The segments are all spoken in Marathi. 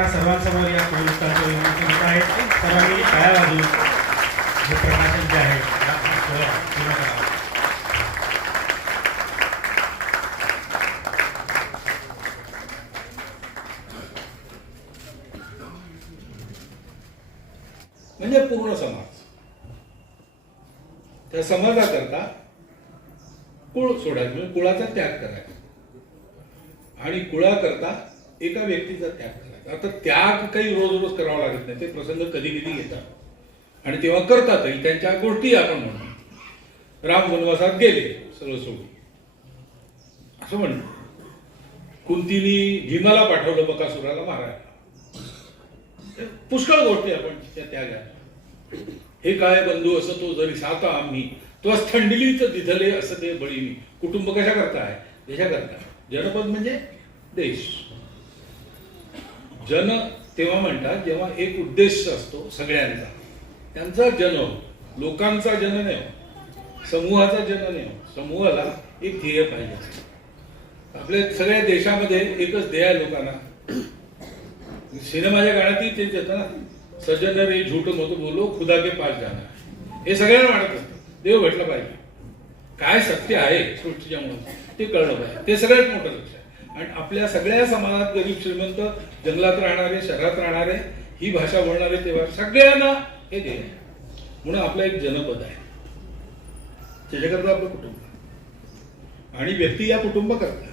आपणा सर्वांसमोर या पुरस्काराच्या विनंती आहे. सर्वांनी टाळ्या वाजवून हे प्रकाशन जे आहे पूर्ण करावं. म्हणजे पूर्ण समाज. त्या समाजाकरता कुळ सोडायचं, म्हणजे कुळाचा त्याग करायचा आणि कुळाकरता एका व्यक्तीचा त्याग करायचा. आता त्याग काही रोज रोज करावा लागत नाही, ते प्रसंग कधी कधी येतात आणि तेव्हा करतातही. त्यांच्या गोष्टी आपण म्हणतो. राम वनवासात गेले सगळं सोडून असं म्हणतो. कुंतीनी भीमाला पाठवलं बकासुराला मारायला. पुष्कळ गोष्टी आपण त्या त्यागात. हे काय बंधू असं तो जरी साता आम्ही तो थंडलीच दिधले असं ते बळीनी. कुटुंब कशा करता आहे? देशाकरता. जनपद म्हणजे देश. जन तेव्हा म्हणतात जेव्हा एक उद्देश असतो सगळ्यांचा. त्यांचा जन हो, लोकांचा जन नाही हो, समूहाचा जन नाही हो. समूहाला एक ध्येय पाहिजे. आपल्या सगळ्या देशामध्ये एकच ध्येय आहे लोकांना. सिनेमाच्या गाण्यातही तेच येतं ना, सज्जन रे झूठ मत बोलो खुदा के पास जाणार. हे सगळ्यांना वाटत असतं. देव भेटला पाहिजे. काय सत्य आहे सृष्टीच्या मुळात ते कळलं पाहिजे. ते सगळ्यात मोठं लक्ष आहे. आणि आपल्या सगळ्या समाजात गरीब श्रीमंत, जंगलात राहणारे, शहरात राहणारे, ही भाषा बोलणारे, तेव्हा सगळ्यांना हे ध्येय. म्हणून आपलं एक जनपद आहे. त्याच्याकरता आपलं कुटुंब आणि व्यक्ती या कुटुंब करता.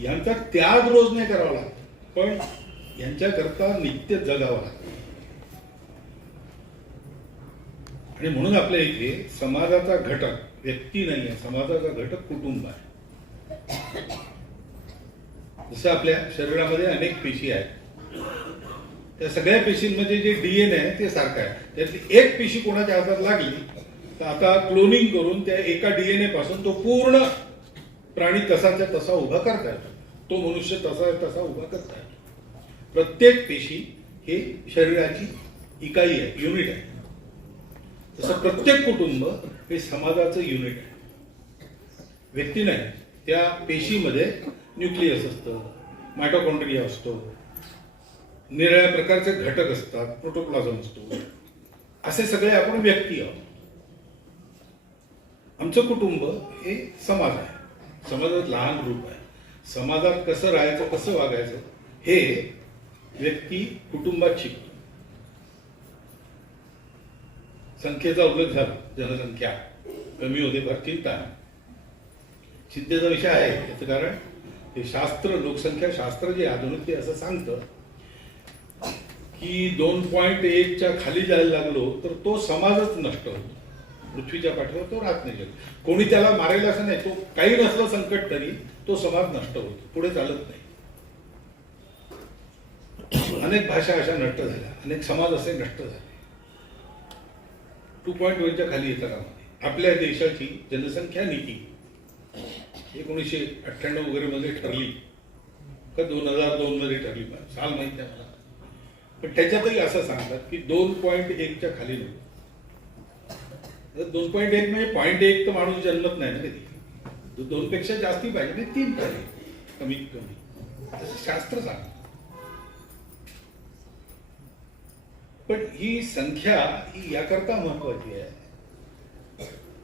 यांचा त्याग रोज नाही करावा लागतो, पण यांच्याकरता नित्य जगावं लागतं. आणि म्हणून आपल्या इथे समाजाचा घटक व्यक्ती नाही आहे, समाजाचा घटक कुटुंब आहे. जसं आपल्या शरीरामध्ये अनेक पेशी आहेत. त्या सगळ्या पेशींमध्ये जे डीएनए आहे ते सारखं आहे. त्यातली एक पेशी कोणाच्या हातात लागली तर आता क्लोनिंग करून त्या एका डीएनए पासून तो पूर्ण प्राणी तसाच्या तसा उभा करता येतो. तो मनुष्य तसा तसा उभा करता येतो. प्रत्येक पेशी हे शरीराची इकाई आहे, युनिट आहे. तसं प्रत्येक कुटुंब हे समाजाचं युनिट आहे, व्यक्ती नाही. त्या पेशीमध्ये न्यूक्लियस असतं, मायटोकॉन्ड्रिया असतो, निराळ्या प्रकारचे घटक असतात, प्रोटोप्लाझम असतो. असे सगळे आपण व्यक्ती आहोत. आमचं कुटुंब हे समाज आहे. समाजात लहान ग्रुप आहे. समाजात कसं राहायचं, कसं वागायचं हे व्यक्ती कुटुंबात शिकतो. संख्येचा उल्लेख झाला. जनसंख्या कमी होते फार चिंता नाही. चिंतेचा विषय आहे. याचं कारण हे शास्त्र, लोकसंख्या शास्त्र जे आधुनिक ते असं सांगतं की 2.1च्या खाली जायला लागलो तर तो समाजच नष्ट होतो. पृथ्वीच्या पाठीवर तो राहत नाही. कोणी त्याला मारेल असं नाही. तो काही नसलं संकट तरी तो समाज नष्ट होतो, पुढे चालत नाही. अनेक भाषा अशा नष्ट झाल्या, अनेक समाज असे नष्ट झाले. 2.1च्या खाली येतं कामामध्ये. आपल्या देशाची जनसंख्या नीती 1998 वगैरे मध्ये ठरली का 2002 मध्ये ठरली, साल माहिती आहे मला. पण त्याच्यातही असं सांगतात की 2.1च्या खाली नको. 2.1 म्हणजे 0.1 तर माणूस जन्मत नाही ना कधी. 2 पेक्षा जास्ती पाहिजे, म्हणजे 3 पाहिजे कमीत कमी, असं शास्त्र सांगतं. पण ही संख्या ही याकरता महत्वाची आहे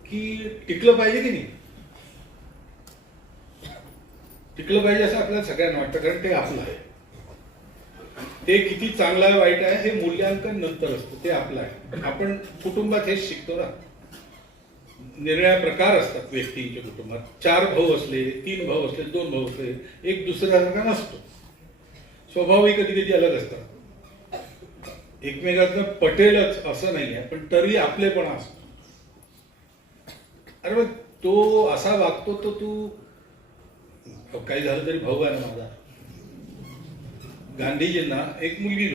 की टिकलं पाहिजे की नाही. टिकलं पाहिजे असं आपल्याला सगळ्यांना वाटतं, कारण ते आपलं आहे. ते किती चांगलं आहे वाईट आहे हे मूल्यांकन नंतर असतं, ते आपलं आहे. आपण कुटुंबात हेच शिकतो ना. निरनिराळे प्रकार असतात व्यक्तींच्या कुटुंबात. 4 भाऊ असले, 3 भाऊ असले, 2 भाऊ असले, एक दुसऱ्यासारखा नसतो. स्वभावही कधी कधी अलग असतात. एकमेकांना पटेलच असं नाही आहे, पण तरी आपलेपणा असतो. अरे मग तो असा वागतो तो तू काही झालं तरी भाऊ आहे ना माझा. गांधीजींना एक मुलगी